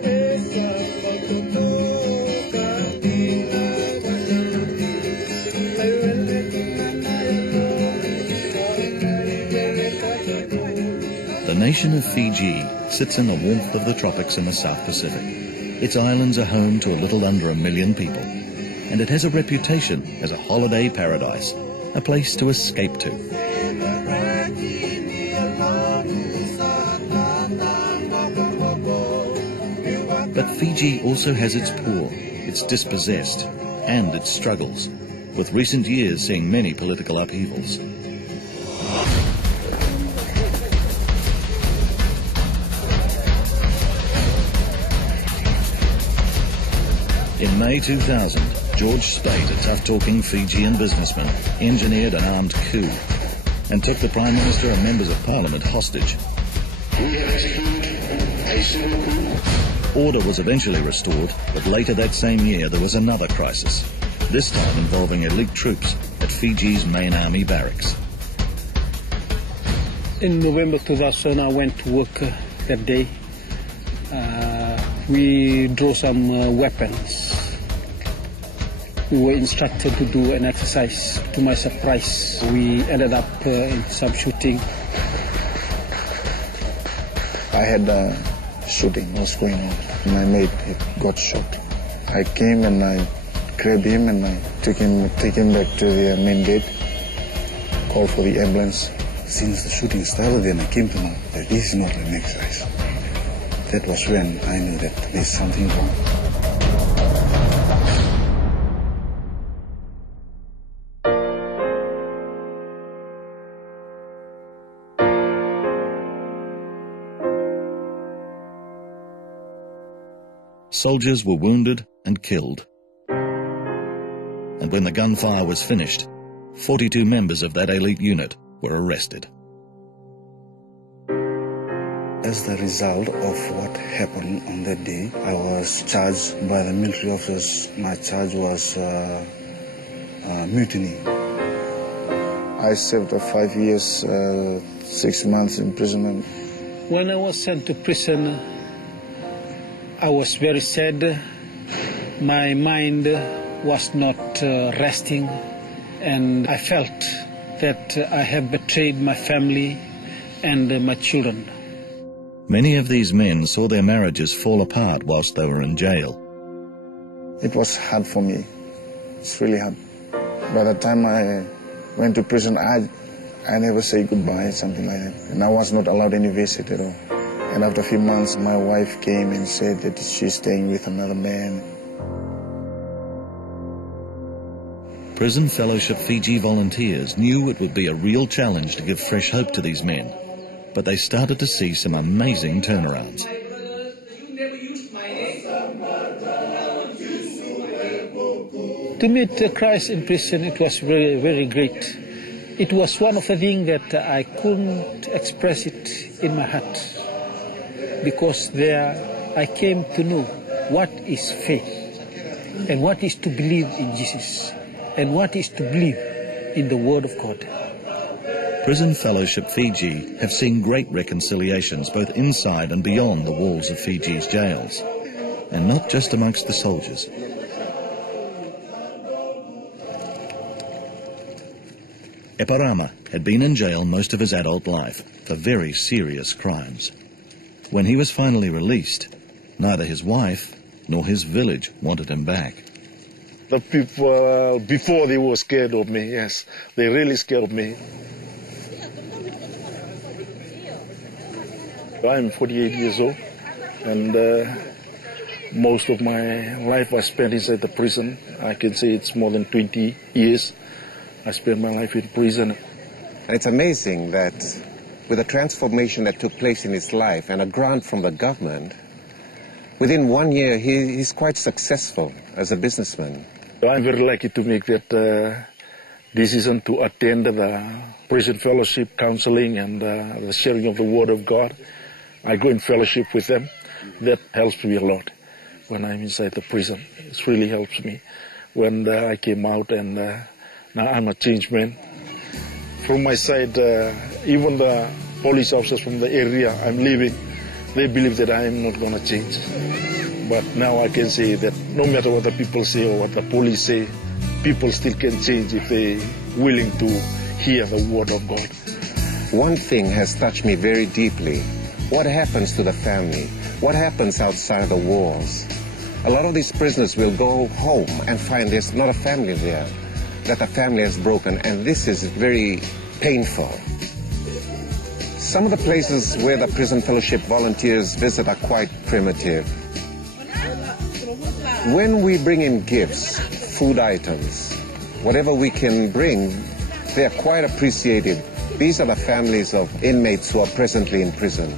The nation of Fiji sits in the warmth of the tropics in the South Pacific. Its islands are home to a little under 1 million people, and it has a reputation as a holiday paradise, a place to escape to. But Fiji also has its poor, its dispossessed, and its struggles, with recent years seeing many political upheavals. In May 2000, George Spate, a tough-talking Fijian businessman, engineered an armed coup and took the Prime Minister and members of Parliament hostage. Order was eventually restored, but later that same year there was another crisis, this time involving elite troops at Fiji's main army barracks. In November 2000, I went to work that day. We drew some weapons. We were instructed to do an exercise. To my surprise, we ended up in some shooting. I had shooting was going on. My mate got shot. I came and I grabbed him and I took him back to the main gate, called for the ambulance. Since the shooting started, then I came to know that this is not an exercise. That was when I knew that there's something wrong. Soldiers were wounded and killed. And when the gunfire was finished, 42 members of that elite unit were arrested. As the result of what happened on that day, I was charged by the military officers. My charge was mutiny. I served 5 years, 6 months imprisonment. When I was sent to prison, I was very sad. My mind was not resting, and I felt that I have betrayed my family and my children. Many of these men saw their marriages fall apart whilst they were in jail. It was hard for me. It's really hard. By the time I went to prison, I never say goodbye, something like that. And I was not allowed any visit at all. And after a few months, my wife came and said that she's staying with another man. Prison Fellowship Fiji volunteers knew it would be a real challenge to give fresh hope to these men, but they started to see some amazing turnarounds. To meet Christ in prison, it was very, very great. It was one of the things that I couldn't express it in my heart, because there I came to know what is faith, and what is to believe in Jesus, and what is to believe in the Word of God. Prison Fellowship Fiji have seen great reconciliations both inside and beyond the walls of Fiji's jails, and not just amongst the soldiers. Eparama had been in jail most of his adult life for very serious crimes. When he was finally released, neither his wife nor his village wanted him back. The people before, they were scared of me, yes. They really scared of me. I'm 48 years old, and most of my life I spent inside the prison. I can say it's more than 20 years. I spent my life in prison. And it's amazing that with the transformation that took place in his life and a grant from the government, within 1 year he's quite successful as a businessman. I'm very lucky to make that decision to attend the Prison Fellowship counseling and the sharing of the Word of God. I go in fellowship with them. That helps me a lot when I'm inside the prison. It really helps me. When I came out, and now I'm a changed man. From my side, even the police officers from the area I'm living, they believe that I am not going to change. But now I can say that no matter what the people say or what the police say, people still can change if they're willing to hear the word of God. One thing has touched me very deeply. What happens to the family? What happens outside the walls? A lot of these prisoners will go home and find there's not a family there, that the family has broken, and this is very painful. Some of the places where the Prison Fellowship volunteers visit are quite primitive. When we bring in gifts, food items, whatever we can bring, they're quite appreciated. These are the families of inmates who are presently in prison.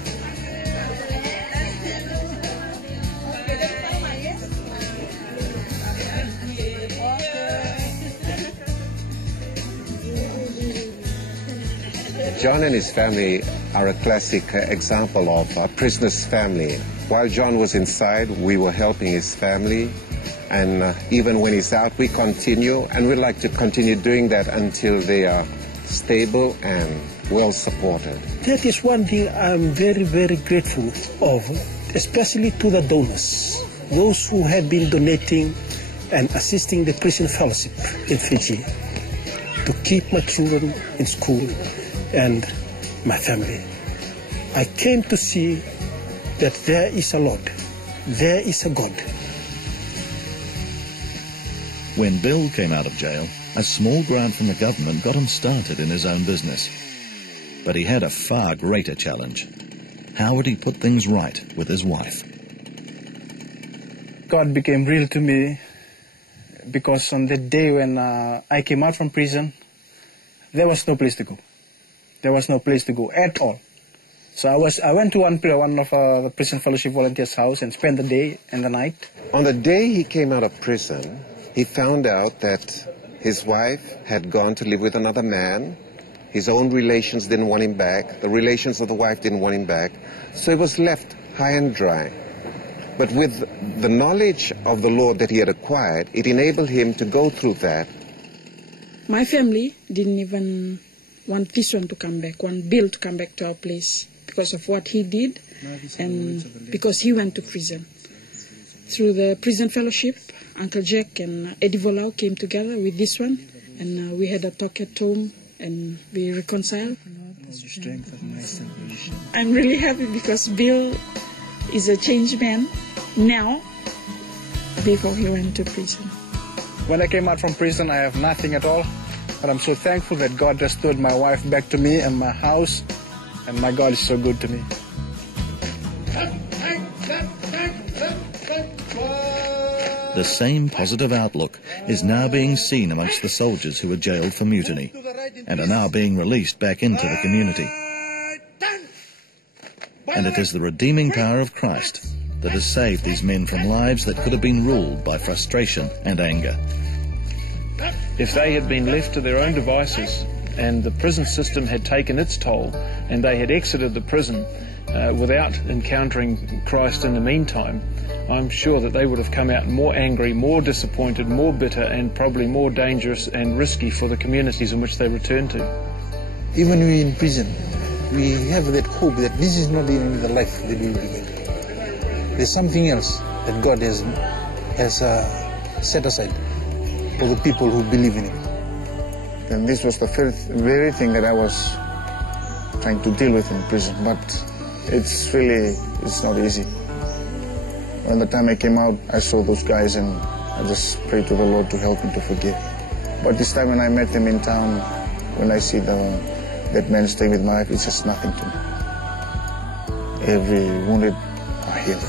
John and his family are a classic example of a prisoner's family. While John was inside, we were helping his family, and even when he's out, we continue, and we'd like to continue doing that until they are stable and well supported. That is one thing I'm very, very grateful of, especially to the donors, those who have been donating and assisting the Prison Fellowship in Fiji to keep my children in school and my family. I came to see that there is a Lord, there is a God. When Bill came out of jail, a small grant from the government got him started in his own business. But he had a far greater challenge. How would he put things right with his wife? God became real to me because on the day when I came out from prison, there was no place to go. There was no place to go at all. So I went to one of the Prison Fellowship volunteers' house and spent the day and the night. On the day he came out of prison, he found out that his wife had gone to live with another man. His own relations didn't want him back. The relations of the wife didn't want him back. So he was left high and dry. But with the knowledge of the Lord that he had acquired, it enabled him to go through that. My family didn't even want this one to come back, want Bill to come back to our place because of what he did and because he went to prison. Through the Prison Fellowship, Uncle Jack and Eddie Volau came together with this one, and we had a talk at home and we reconciled. I'm really happy because Bill is a changed man now before he went to prison. When I came out from prison, I have nothing at all. But I'm so thankful that God restored my wife back to me and my house, and my God is so good to me. The same positive outlook is now being seen amongst the soldiers who were jailed for mutiny and are now being released back into the community. And it is the redeeming power of Christ that has saved these men from lives that could have been ruled by frustration and anger. If they had been left to their own devices and the prison system had taken its toll and they had exited the prison without encountering Christ in the meantime, I'm sure that they would have come out more angry, more disappointed, more bitter, and probably more dangerous and risky for the communities in which they returned to. Even we in prison, we have that hope that this is not even the life that we will begin. There's something else that God has set aside for the people who believe in Him. And this was the very thing that I was trying to deal with in prison, but it's not easy. When the time I came out, I saw those guys and I just prayed to the Lord to help me to forgive. But this time when I met them in town, when I see that man stay with my wife, it's just nothing to me. Every wounded are healed.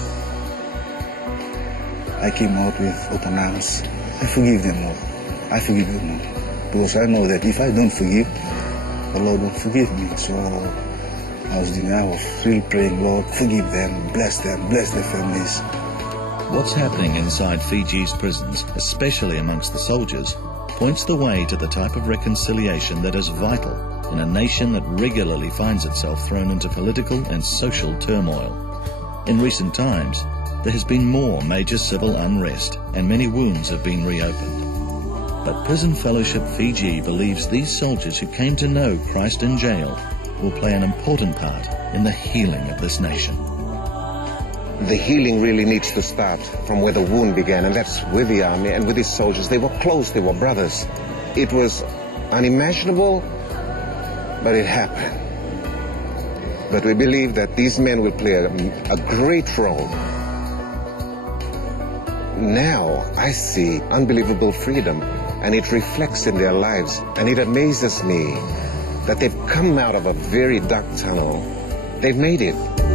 I came out with open arms. I forgive them, Lord. I forgive them, Lord. Because I know that if I don't forgive, the Lord won't forgive me. So I was really praying, Lord, forgive them, bless their families. What's happening inside Fiji's prisons, especially amongst the soldiers, points the way to the type of reconciliation that is vital in a nation that regularly finds itself thrown into political and social turmoil. In recent times, there has been more major civil unrest and many wounds have been reopened. But Prison Fellowship Fiji believes these soldiers who came to know Christ in jail will play an important part in the healing of this nation. the healing really needs to start from where the wound began, and that's with the army and with these soldiers. They were close, they were brothers. It was unimaginable, but it happened. But we believe that these men will play a great role. Now I see unbelievable freedom, and it reflects in their lives, and it amazes me that they've come out of a very dark tunnel. They've made it.